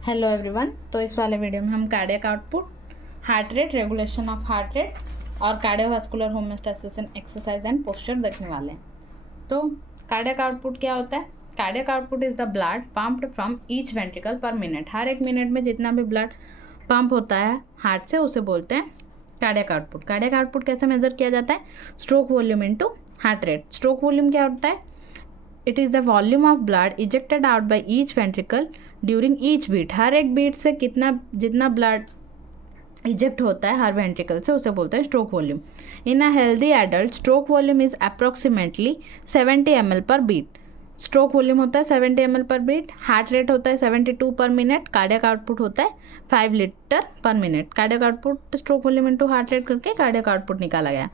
Hello everyone. तो इस वाले वीडियो में हम cardiac output, heart rate, regulation of heart rate और cardiovascular homeostasis in exercise and posture देखने वाले हैं। तो कार्डियक आउटपुट क्या होता है? Cardiac output is the blood pumped from each ventricle per minute. हर एक मिनट में जितना भी ब्लड पंप होता है हार्ट से उसे बोलते हैं कार्डियक आउटपुट। कार्डियक आउटपुट कैसे मेजर किया जाता है? Stroke volume into heart rate. Stroke volume क्या होता है? It is the volume of blood ejected out by each ventricle during each beat. हर एक बीट से जितना ब्लड इजेक्ट होता है हर वेंट्रिकल से उसे बोलते हैं stroke volume. In a healthy adult stroke volume is approximately 70 ml पर बीट। स्ट्रोक वॉल्यूम होता है 70 ml पर बीट। हार्ट रेट होता है 72 पर मिनट। कार्डियक आउटपुट होता है 5 litre per minute. Cardiac output stroke volume into heart rate करके cardiac output निकाला गया।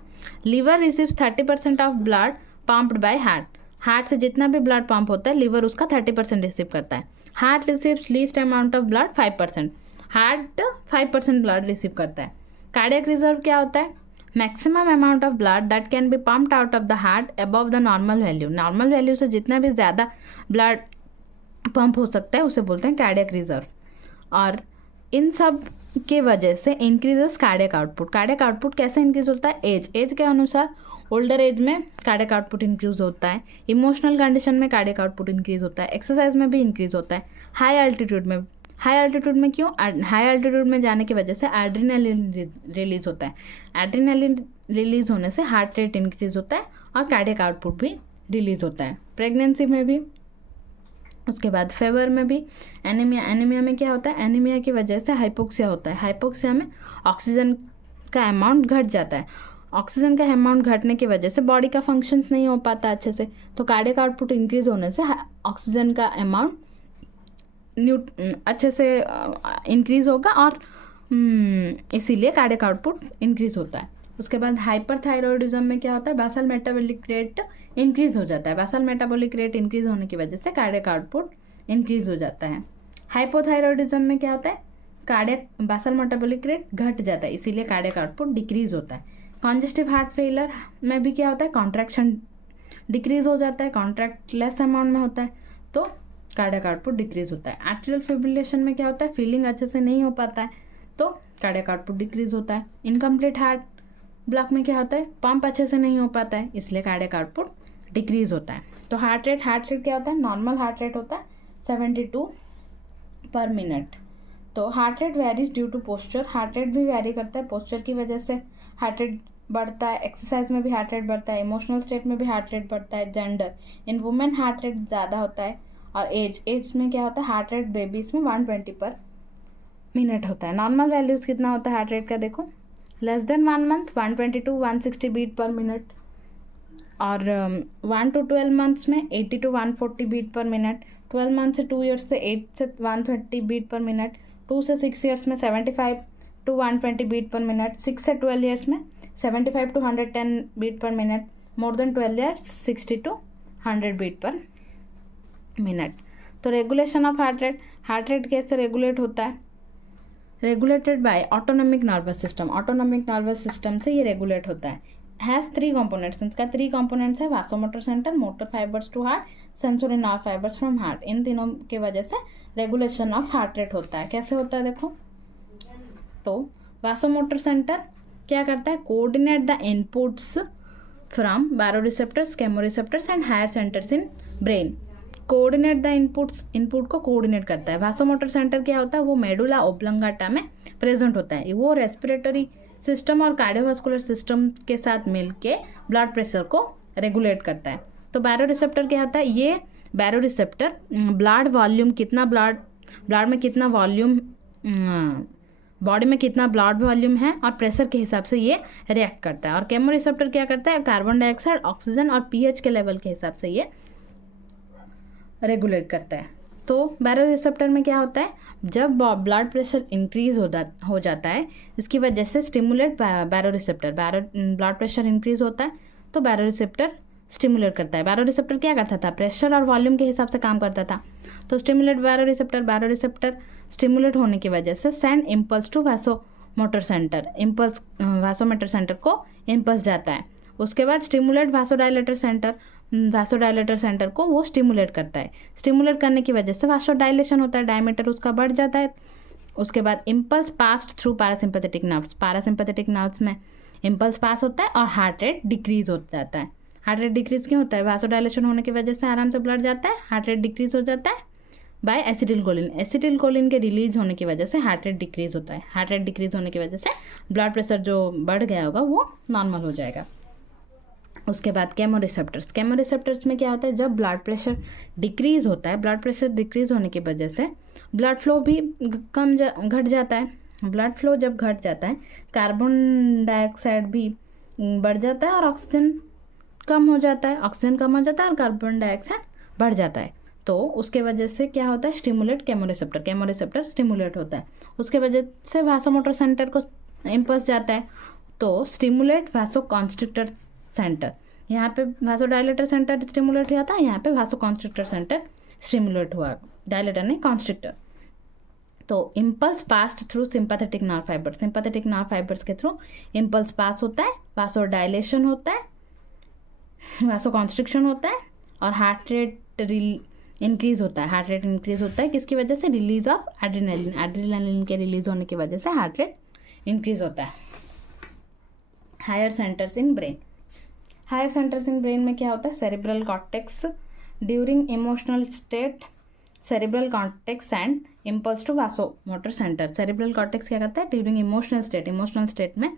Liver receives 30% of blood pumped by heart. Heart से जितना भी ब्लड पंप होता है लिवर उसका 30% रिसीव करता है। Heart receives least amount of blood 5%। Heart 5% blood receive करता है। कार्डियक रिजर्व क्या होता है? Maximum amount of blood that can be pumped out of the heart above the normal value. Normal value से जितना भी ज़्यादा ब्लड पंप हो सकता है उसे बोलते हैं कार्डियक रिजर्व। और इन सब के वजह से increases cardiac output. Cardiac output कैसे इंक्रीज होता है? एज के अनुसार ओल्डर एज में कार्डियक आउटपुट इंक्रीज होता है। इमोशनल कंडीशन में कार्डियक आउटपुट इंक्रीज होता है। एक्सरसाइज में भी इंक्रीज होता है। हाई एल्टीट्यूड में क्यों? हाई एल्टीट्यूड में जाने की वजह से एड्रेनालिन रिलीज होता है। एड्रेनालिन रिलीज होने से हार्ट रेट इंक्रीज होता है और कार्डियक आउटपुट भी रिलीज होता है। प्रेगनेंसी में भी, उसके बाद फेवर में भी। एनीमिया में क्या होता है? एनीमिया की वजह से हाइपोक्सिया होता है। हाइपोक्सिया में ऑक्सीजन का अमाउंट घट जाता है। ऑक्सीजन का अमाउंट घटने की वजह से बॉडी का फंक्शंस नहीं हो पाता अच्छे से, तो कार्डियक आउटपुट इंक्रीज होने से ऑक्सीजन का अमाउंट अच्छे से इंक्रीज होगा और इसीलिए कार्डियक आउटपुट इंक्रीज होता है। उसके बाद हाइपरथायरॉयडिज्म में क्या होता है? बेसल मेटाबॉलिक रेट इंक्रीज हो जाता है। बेसल मेटाबॉलिक रेट इंक्रीज होने की वजह से कार्डियक आउटपुट इंक्रीज हो जाता है। हाइपोथायरॉयडिज्म में क्या होता है? कार्डियक बेसल मेटाबॉलिक रेट घट जाता है, इसीलिए कार्डियक आउटपुट डिक्रीज होता है। कॉन्जेस्टिव हार्ट फेलियर में भी क्या होता है? कॉन्ट्रैक्शन डिक्रीज हो जाता है। कॉन्ट्रैक्ट लेस अमाउंट में होता है तो कार्डियक आउटपुट डिक्रीज होता है। एट्रियल फिब्रिलेशन में क्या होता है? फीलिंग अच्छे से नहीं हो पाता है तो कार्डियक आउटपुट डिक्रीज होता है। इनकम्प्लीट हार्ट ब्लॉक में क्या होता है? पंप अच्छे से नहीं हो पाता है, इसलिए कार्डियक आउटपुट डिक्रीज होता है। तो हार्ट रेट क्या होता है? नॉर्मल हार्ट रेट होता है 72 पर मिनट। तो heart rate varies due to posture. Heart rate भी वेरी करता है, पोस्चर की वजह से हार्ट रेट बढ़ता है। एक्सरसाइज में भी हार्ट रेट बढ़ता है। इमोशनल स्टेट में भी हार्ट रेट बढ़ता है। जेंडर, इन वुमेन हार्ट रेट ज़्यादा होता है। और एज में क्या होता है? हार्ट रेट बेबीज में 120 पर मिनट होता है। नॉर्मल वैल्यूज़ कितना होता है हार्ट रेट का? देखो, less than 1 month 120 to 160 beat per minute, और 1 to 12 मंथ्स में 80 to 140 beat per minute. 12 month से 2 ईयर्स से 8 से 130 बीट पर मिनट। 2 से 6 ईयर्स में 75 to 120 बीट पर मिनट। 6 से 12 ईयर्स में 75 to 110 beat per minute. More than 12 years 60 to 100 beat per minute. तो रेगुलेशन ऑफ हार्ट रेट कैसे रेगुलेट होता है? Regulated by autonomic nervous system. Autonomic nervous system से ये रेगुलेट होता है। Has 3 components. इसका 3 कंपोनेंट्स है: vasomotor centre, motor fibres to heart, sensory nerve fibres from heart. इन तीनों की वजह से रेगुलेशन ऑफ हार्ट रेट होता है। कैसे होता है देखो, तो वासोमोटर सेंटर क्या करता है? Coordinate the inputs from baroreceptors, chemoreceptors and higher centres in brain. Coordinate the input को कोऑर्डिनेट करता है। वासोमोटर सेंटर क्या होता है? वो मेडुला ओब्लंगाटा में प्रेजेंट होता है। वो रेस्पिरेटरी सिस्टम और कार्डियोवास्कुलर सिस्टम के साथ मिलके ब्लड प्रेशर को रेगुलेट करता है। तो बैरोरिसेप्टर क्या होता है? ये बैरोरिसेप्टर ब्लड वॉल्यूम, कितना ब्लड में कितना वॉल्यूम, बॉडी में कितना ब्लड वॉल्यूम है और प्रेशर के हिसाब से ये रिएक्ट करता है। और केमोरिसेप्टर क्या करता है? कार्बन डाइऑक्साइड, ऑक्सीजन और पीएच के लेवल के हिसाब से ये रेगुलेट करता है। तो बैरोरिसेप्टर में क्या होता है? जब ब्लड प्रेशर इंक्रीज हो जाता है, इसकी वजह से stimulate baroreceptor, blood pressure increase होता है तो बैरोरिसेप्टर स्टिमुलेट करता है। बैरोरिसेप्टर क्या करता था? प्रेशर और वॉल्यूम के हिसाब से काम करता था। तो स्टिमुलेट बैरोरिसेप्टर स्टिमुलेट होने की वजह से send impulse to vasomotor centre. Vasomotor centre को इम्पल्स जाता है। उसके बाद stimulate vasodilator centre, vasodilator centre को वो स्टिमुलेट करता है। स्टिमुलेट करने की वजह से वासोडाइलेशन होता है, डायमीटर उसका बढ़ जाता है। उसके बाद impulse passed through parasympathetic nerves, parasympathetic nerves में इम्पल्स पास होता है और हार्ट रेट डिक्रीज हो जाता है। हार्ट रेट डिक्रीज क्यों होता है? वासोडाइलेशन होने की वजह से आराम से ब्लड जाता है, हार्ट रेट डिक्रीज हो जाता है बाय एसिटिलकोलिन। एसिटिलकोलिन के रिलीज होने की वजह से हार्ट रेट डिक्रीज होता है। हार्ट रेट डिक्रीज होने की वजह से ब्लड प्रेशर जो बढ़ गया होगा वो नॉर्मल हो जाएगा। उसके बाद केमोरिसेप्टर्स। केमोरिसेप्टर्स में क्या होता है? जब ब्लड प्रेशर डिक्रीज होता है, ब्लड प्रेशर डिक्रीज होने की वजह से ब्लड फ्लो भी घट जाता है। ब्लड फ्लो जब घट जाता है, कार्बन डाइऑक्साइड भी बढ़ जाता है और ऑक्सीजन कम हो जाता है। ऑक्सीजन कम हो जाता है और कार्बन डाइऑक्साइड बढ़ जाता है। तो उसके वजह से क्या होता है? स्टिमुलेट केमोरिसेप्टर, केमोरिसेप्टर स्टिमुलेट होता है। उसके वजह से वासोमोटर सेंटर को इम्पल्स जाता है। तो स्टिमुलेट वासोकॉन्स्ट्रिक्टर सेंटर, यहाँ पे वासोडायलेटर सेंटर स्टिमुलेट हुआ था, यहाँ पे वासोकॉन्स्ट्रिक्टर सेंटर स्टिमुलेट हुआ, डायलेटर नहीं कॉन्स्ट्रिक्टर। तो impulse passed through sympathetic nerve fibres, sympathetic nerve fibres के थ्रू इम्पल्स पास होता है, वासोडाइलेशन होता है, वासोकॉन्स्ट्रिक्शन होता है और हार्ट रेट इंक्रीज होता है। हार्ट रेट इंक्रीज होता है किसकी वजह से? रिलीज ऑफ एड्रेनालिन, एड्रेनालिन के रिलीज होने की वजह से हार्ट रेट इंक्रीज होता है। Higher centres in brain, higher centres in brain में क्या होता है? Cerebral cortex during emotional state, cerebral cortex and impulse to vasomotor centre. Cerebral cortex क्या करता है? During emotional state, emotional state में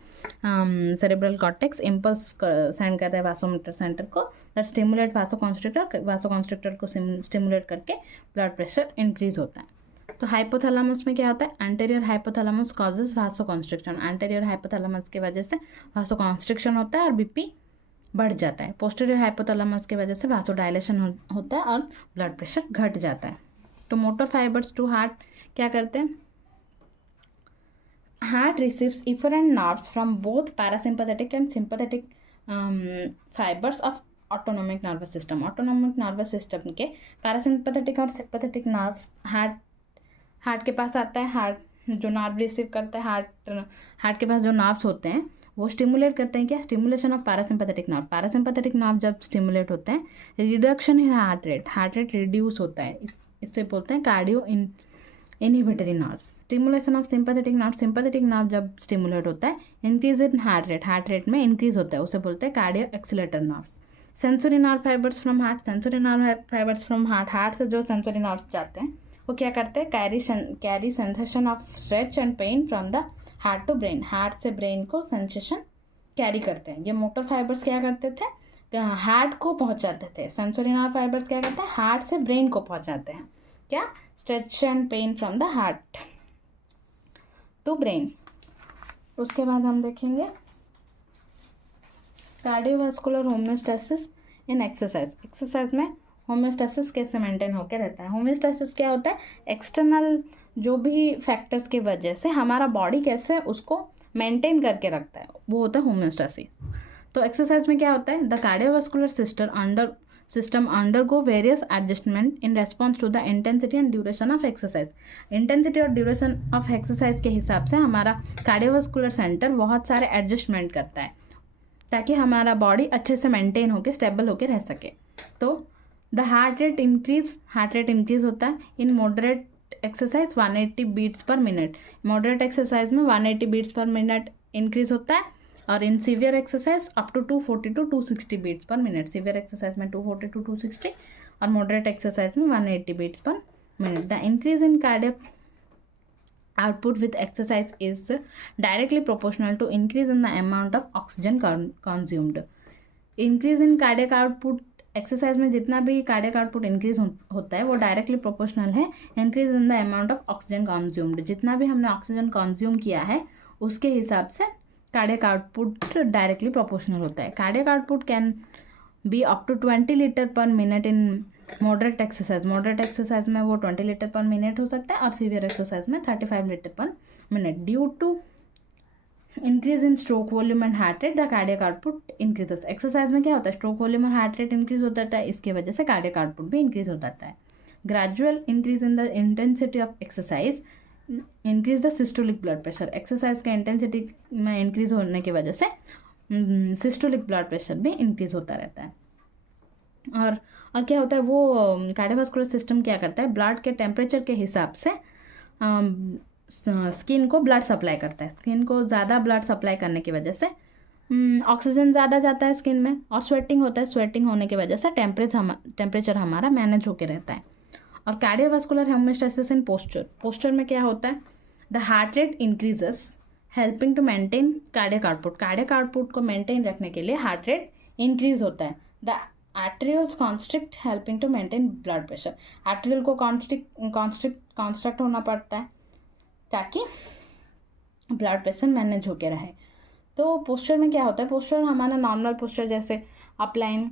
सेरिब्रल कॉर्टेक्स इम्पल्स सेंड करता है वासोमोटर सेंटर को, दैट स्टिमुलेट वासोकॉन्स्ट्रिक्टर, वासोकॉन्स्ट्रिक्टर को स्टिमुलेट करके ब्लड प्रेशर इंक्रीज होता है। तो हाइपोथैलेमस में क्या होता है? Anterior hypothalamus causes vasoconstriction, anterior hypothalamus की वजह से वासोकॉन्स्ट्रिक्शन होता है और बीपी बढ़ जाता है। पोस्टीरियर हाइपोथैलेमस की वजह से वासोडाइलेशन होता है और ब्लड प्रेशर घट जाता है। तो मोटर फाइबर्स टू हार्ट क्या करते हैं? Heart receives efferent nerves from both parasympathetic and sympathetic fibres of autonomic nervous system. Autonomic nervous system के पैरासिम्पैथेटिक और सिंपैथेटिक नर्व्स हार्ट के पास आता है। हार्ट जो नर्व रिसीव करता है, हार्ट के पास जो नर्व्स होते हैं वो स्टिमुलेट करते हैं क्या? Stimulation of parasympathetic nerve. Parasympathetic nerve जब स्टिमुलेट होते हैं, reduction in heart rate reduce होता है, इससे बोलते हैं cardio inhibitory nerves. Stimulation of sympathetic nerve जब स्टिमुलेट होता है, इंक्रीज इन हार्ट रेट में इंक्रीज होता है, उसे बोलते हैं cardio accelerator nerves. Sensory nerve fibres from heart, heart से जो सेंसरी नर्व्स जाते हैं वो क्या करते हैं? Carry sensation of stretch and pain from the heart to brain, heart से ब्रेन को सेंसेशन कैरी करते हैं। ये मोटर फाइबर्स क्या करते थे? हार्ट को पहुंचाते थे। सेंसरी नर्व फाइबर्स क्या करते हैं? हार्ट से ब्रेन को पहुंचाते हैं। क्या? Stretch and pain from the heart to brain. उसके बाद हम देखेंगे cardiovascular homeostasis in exercise. Exercise में होम्योस्टेसिस कैसे मेंटेन होकर रहता है? होम्योस्टेसिस क्या होता है? एक्सटर्नल जो भी फैक्टर्स की वजह से हमारा बॉडी कैसे उसको मेंटेन करके रखता है, वो होता है होम्योस्टेसिस। तो एक्सरसाइज में क्या होता है? The cardiovascular system undergo various adjustment in response to the intensity and duration of exercise. Intensity और ड्यूरेशन ऑफ एक्सरसाइज के हिसाब से हमारा कार्डियोवास्कुलर सेंटर बहुत सारे एडजस्टमेंट करता है ताकि हमारा बॉडी अच्छे से मेंटेन होकर स्टेबल होकर रह सके। तो द हार्ट रेट इंक्रीज होता है in moderate exercise 180 beats per minute. Moderate exercise में 180 बीट्स पर मिनट इंक्रीज होता है और in severe exercise up to 240 to 260 beats per minute. Severe exercise में 240 to 260 और मॉडरेट एक्सरसाइज में 180 beats per minute. The increase in cardiac output with exercise is directly proportional to increase in the amount of oxygen consumed. Increase in cardiac output exercise में जितना भी cardiac output increase होता है वो directly proportional है increase in the amount of oxygen consumed. जितना भी हमने ऑक्सीजन कंज्यूम किया है उसके हिसाब से कार्डियक आउटपुट डायरेक्टली प्रोपोर्शनल होता है। Cardiac output can be up to 20 litre per minute in moderate exercise. Moderate exercise में वो 20 लीटर पर मिनट हो सकता है और सीवियर एक्सरसाइज में 35 litre per minute. Due to increase in stroke volume and heart rate the cardiac output increases. Exercise में क्या होता है? स्ट्रोक वॉल्यूम और हार्ट रेट इंक्रीज होता है, इसकी वजह से कार्डियक आउटपुट भी इंक्रीज हो जाता है। Gradual increase in the intensity of exercise increase the systolic blood pressure. Exercise का इंटेंसिटी में इंक्रीज होने की वजह से सिस्टोलिक ब्लड प्रेशर भी इंक्रीज होता रहता है। और क्या होता है, वो कार्डियोवास्कुलर सिस्टम क्या करता है, ब्लड के टेम्परेचर के हिसाब से स्किन को ब्लड सप्लाई करता है। स्किन को ज़्यादा ब्लड सप्लाई करने की वजह से ऑक्सीजन ज़्यादा जाता है स्किन में, और स्वेटिंग होता है। स्वेटिंग होने की वजह से टेम्परेचर हमारा मैनेज होके रहता है। और कार्डियोवास्कुलर होम्योस्टेसिस इन पोस्चर में क्या होता है, the heart rate increases helping to maintain cardiac output. Cardiac output को मेंटेन रखने के लिए हार्ट रेट इंक्रीज होता है। The arterioles constrict helping to maintain blood pressure. Arteriole को कॉन्स्ट्रक्ट होना पड़ता है ताकि ब्लड प्रेशर मैनेज होके रहे। तो पोस्चर में क्या होता है, पोस्चर हमारा नॉर्मल पोस्चर जैसे अपलाइन,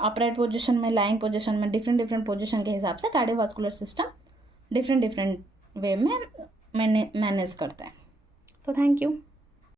अपराइट पोजीशन में, लाइंग पोजीशन में, डिफरेंट पोजीशन के हिसाब से कार्डियोवास्कुलर सिस्टम डिफरेंट वे में मैनेज करता है। तो थैंक यू।